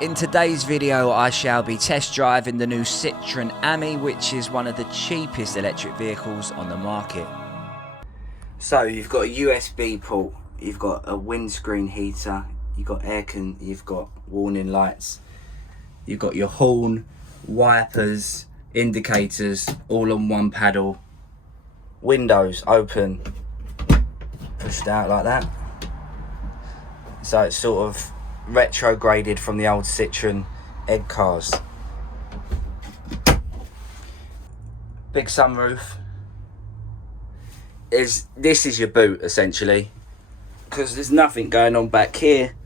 In today's video I shall be test driving the new Citroen Ami, which is one of the cheapest electric vehicles on the market. So you've got a USB port, you've got a windscreen heater, you've got you've got warning lights, you've got your horn, wipers, indicators, all on one paddle. Windows open, pushed out like that. So it's sort of retrograded from the old Citroen egg cars. Big sunroof. This is your boot essentially, because there's nothing going on back here,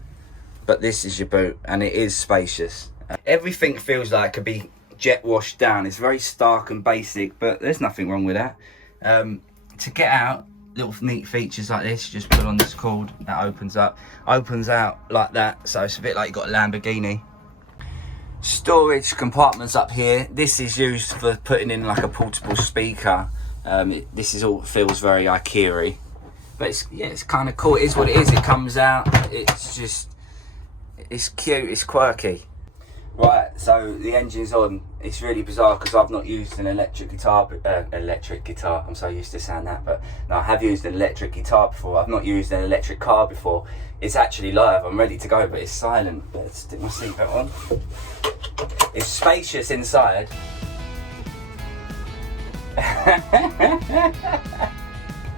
but this is your boot, and it is spacious. Everything feels like it could be jet washed down. It's very stark and basic, but there's nothing wrong with that. To get out, little neat features like this, you just put on this cord, that opens out like that, so it's a bit like you've got a Lamborghini. Storage compartments up here. This is used for putting in like a portable speaker. This is all feels very IKEA-y, but it's kind of cool. It is what it is. It comes out, it's cute, it's quirky. Right, so the engine's on. It's really bizarre because I've not used an electric guitar. I'm so used to saying that, but no, I have used an electric guitar before. I've not used an electric car before. It's actually live. I'm ready to go, but it's silent. Let's stick my seatbelt on. It's spacious inside.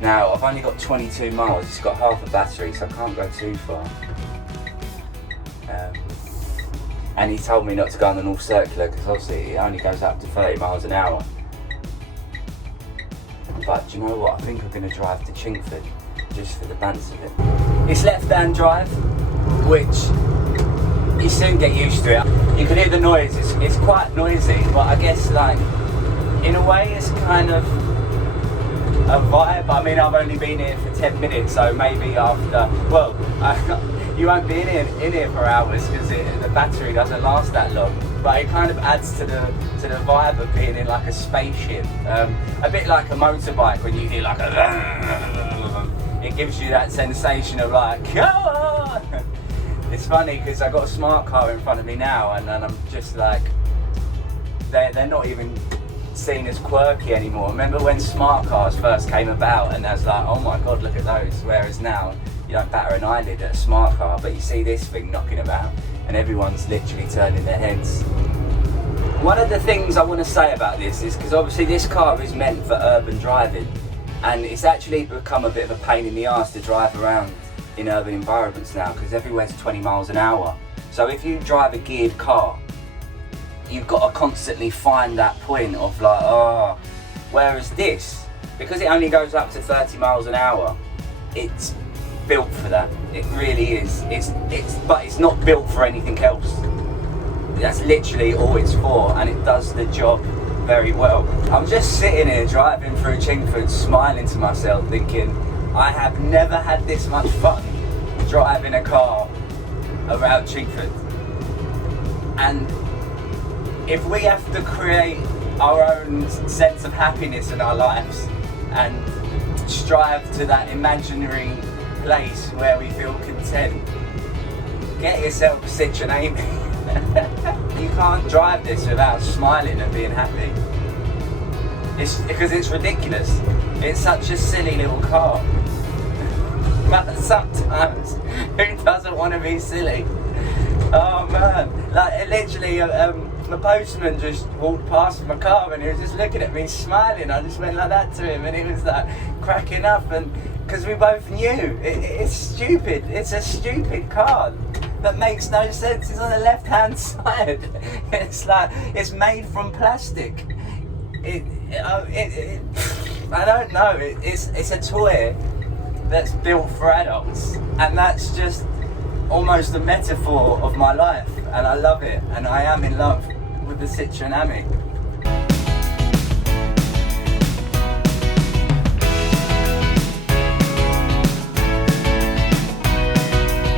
Now, I've only got 22 miles. It's got half a battery, so I can't go too far. And he told me not to go on the North Circular because obviously it only goes up to 30 miles an hour. But do you know what? I think I'm going to drive to Chingford just for the bounce of it. It's left-hand drive, which you soon get used to it. You can hear the noise. It's quite noisy, but I guess like in a way it's kind of a vibe. I mean, I've only been here for 10 minutes, so maybe after, well, you won't be in here for hours because the battery doesn't last that long. But it kind of adds to the vibe of being in like a spaceship. A bit like a motorbike when you hear like a it gives you that sensation of like, oh! It's funny because I got a smart car in front of me now, and I'm just like, they're not even seen as quirky anymore. Remember when smart cars first came about and that's like, oh my god, look at those, whereas now you don't batter an eyelid at a smart car, but you see this thing knocking about and everyone's literally turning their heads. One of the things I want to say about this is because obviously this car is meant for urban driving, and it's actually become a bit of a pain in the arse to drive around in urban environments now because everywhere's 20 miles an hour. So if you drive a geared car, you've got to constantly find that point of like, oh, whereas this, because it only goes up to 30 miles an hour, it's built for that. It really is. But it's not built for anything else. That's literally all it's for, and it does the job very well. I'm just sitting here driving through Chingford, smiling to myself, thinking I have never had this much fun driving a car around Chingford. And if we have to create our own sense of happiness in our lives and strive to that imaginary place where we feel content, get yourself a Citroen Ami. You can't drive this without smiling and being happy. Because it's ridiculous. It's such a silly little car. But sometimes, who doesn't want to be silly? Oh man, like literally, the postman just walked past my car and he was just looking at me smiling. I just went like that to him and he was like cracking up, and because we both knew it's stupid. It's a stupid car that makes no sense. It's on the left hand side. It's like it's made from plastic. I don't know. It's a toy that's built for adults, and that's just almost a metaphor of my life, and I love it, and I am in love with the Citroen Ami.